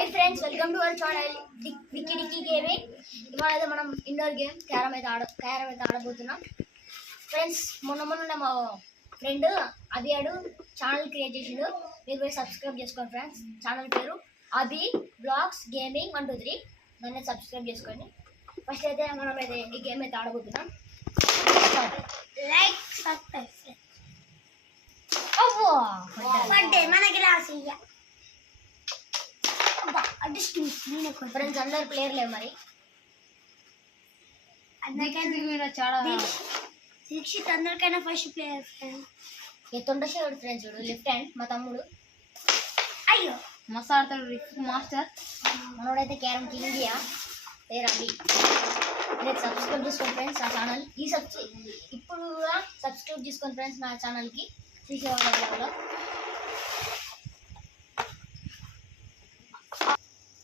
Hi friends, welcome to our channel Vicky Dicky gaming. ఇవాళ అయితే మనం ఇండోర్ గేమ్ క్యారమ్ అయితే ఆడబోతున్నాం. ఫ్రెండ్స్, మొన్న మా ఫ్రెండ్ అభియాడు ఛానల్ క్రియేట్ చేసిండు. మీరు పోయి సబ్స్క్రైబ్ చేసుకోండి ఫ్రెండ్స్. ఛానల్ పేరు అభి బ్లాగ్స్ గేమింగ్ 1 2 3. దాన్ని సబ్స్క్రైబ్ చేసుకోండి. ఫస్ట్ అయితే మనం అయితే ఈ గేమ్ అయితే ఆడబోతున్నాం. లైక్ సబ్స్క్రైబ్ మనకి రాసి ఫ్రెండ్స్ అందరు ప్లేయర్లే మరి. చాలా దీక్షిత్ అందరికైనా ఫస్ట్ ప్లేయర్ ఫ్రెండ్. తొండశేవుడు ఫ్రెండ్స్, చూడు లెఫ్ట్ హ్యాండ్ మా తమ్ముడు. అయ్యో మస్తు ఆడతాడు మాస్టర్. మనోడైతే క్యారమ్ కింగ్ ఇండియా పేరు అభి. మీరు సబ్స్క్రైబ్ చేసుకోండి ఫ్రెండ్స్ నా ఛానల్. ఇప్పుడు కూడా సబ్స్క్రైబ్ చేసుకోండి ఫ్రెండ్స్ నా ఛానల్కి. శ్రీశైలం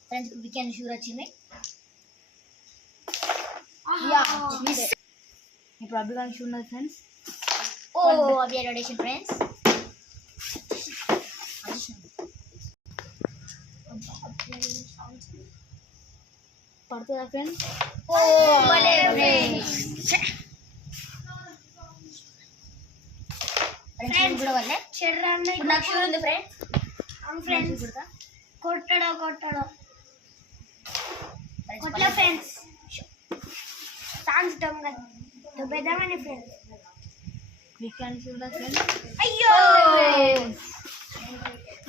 ఫ్రెండ్స్ వీకెండ్ షూర్ వచ్చింది. ఇప్పుడు అభిగాని షూ ఉన్నది ఫ్రెండ్స్. ఓ అభి అడేషన్ ఫ్రెండ్స్. పడుతుందా ఫ్రెండ్స్? ఓ ఫ్రెండ్స్ కూడా వల్లే నాకు షూర్ ఉంది ఫ్రెండ్స్. ఫ్రెండ్స్ కొట్టడో కొట్టలో ఫ్రెండ్స్ ఛాన్స్ దొబ్బేద్దామని ఫ్రెండ్స్. అయ్యో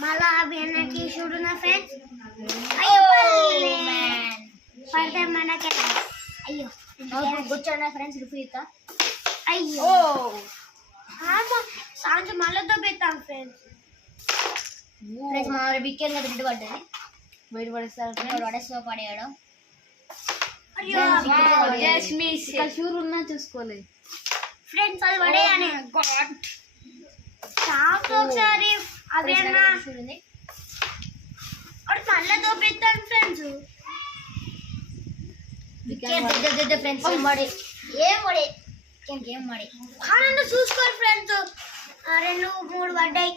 మళ్ళా అభియానికి చూడున్నా ఫ్రెండ్స్. అయ్యో పడితే మనకే. అయ్యో కూర్చోండి ఫ్రెండ్స్. రిఫీతా. అయ్యో ఛాన్స్ మళ్ళీ దొబ్బేద్దాం ఫ్రెండ్స్. ఫ్రెండ్స్ మన వీకెండ్ మీద బిడ్డ పడ్డది. బయట పడేస్తారు పడేస్తో పడేయడు. షూర్ ఉన్నా చూసుకోలేదు ఫ్రెండ్స్. అది పడేయని ఒకసారి అవి అన్నా మళ్ళీ దొబ్బేస్తాను ఫ్రెండ్స్. ఫ్రెండ్స్ ఏం పడే ఆనంద చూసుకోరు ఫ్రెండ్స్. 2 3 పడ్డాయి.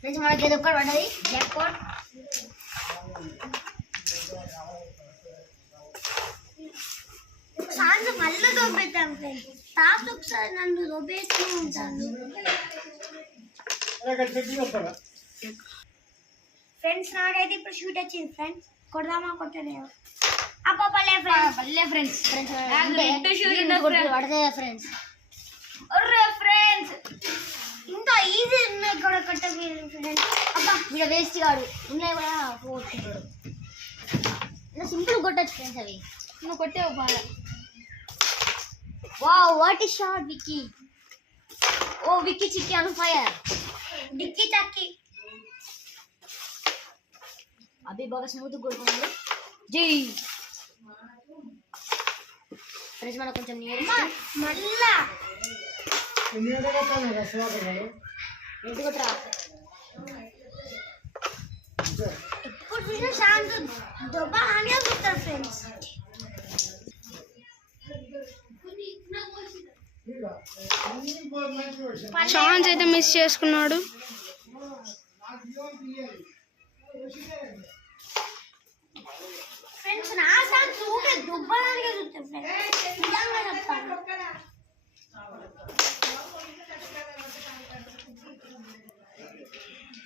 ఫ్రెండ్స్ మనకి ఏదో ఒక్కటి పడ్డది. Jack pot. ఛాన్స్ మళ్ళీ దొబ్బేద్దాం ఫ్రెండ్స్. టాప్ ఒకసారి నన్ను దొబ్బేస్తూ ఉంటాను ఫ్రెండ్స్. నాకైతే ఇప్పుడు షూట్ వచ్చింది ఫ్రెండ్స్. కొడదామా కొట్టలేము అప్పలే ఫ్రెండ్స్. పడతాయి ఫ్రెండ్స్. ఫ్రెండ్స్ ఇంత ఈజీ ఉన్నాయి కూడా కొట్టలేదు ఫ్రెండ్స్. అబ్బా వీడ వేస్ట్ కాడు. ఉన్నాయి కూడా కొట్టుకుంటాడు. సింపుల్ కొట్టచ్చు ఫ్రెండ్స్. అవి నువ్వు కొట్టేవు బాగా. Wow what is shot Vicky. ఓ విక్కీ చిక్కీ ఆన్ ఫైర్. డిక్కీ చక్కి అభి బాగా స్మూత్ కొడుతున్నాడు. జై ఫ్రెండ్స్ మన కొంచెం మళ్ళా ఎందుకు కొట్టరా. ఇప్పుడు చూసిన ఛాన్స్ దొబ్బ అని చూస్తారు ఫ్రెండ్స్. ఛాన్స్ అయితే మిస్ చేసుకున్నాడు. ఫ్రెండ్స్ నా ఛాన్స్ ఊకే దుబ్బలాగా చూస్తారు ఫ్రెండ్స్. నిజంగా చెప్తాను.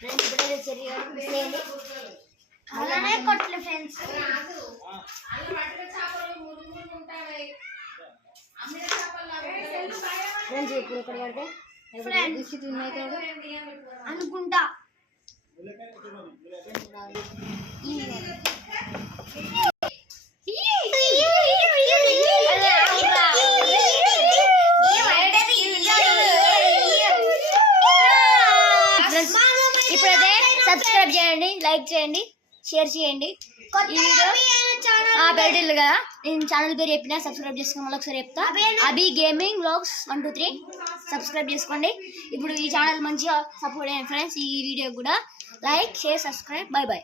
ఫ్రెండ్స్ ఇప్పుడైతే సరిగా మిస్ అయ్యింది. అలానే కొట్టలే ఫ్రెండ్స్. ఫ్రెండ్స్ ఇప్పుడు ఇక్కడ పడితే అనుకుంటా. ఇప్పుడైతే సబ్స్క్రైబ్ చేయండి, లైక్ చేయండి, షేర్ చేయండి. ఈ వీడియో బయటలు కదా. నేను ఛానల్ పేరు చెప్పినా సబ్స్క్రైబ్ చేసుకోండి. మళ్ళీ ఒకసారి చెప్తా. అభి గేమింగ్ వ్లాగ్స్ 1 2 3 సబ్స్క్రైబ్ చేసుకోండి. ఇప్పుడు ఈ ఛానల్ మంచిగా సపోర్ట్ చేయండి ఫ్రెండ్స్. ఈ వీడియో కూడా like share subscribe. By by.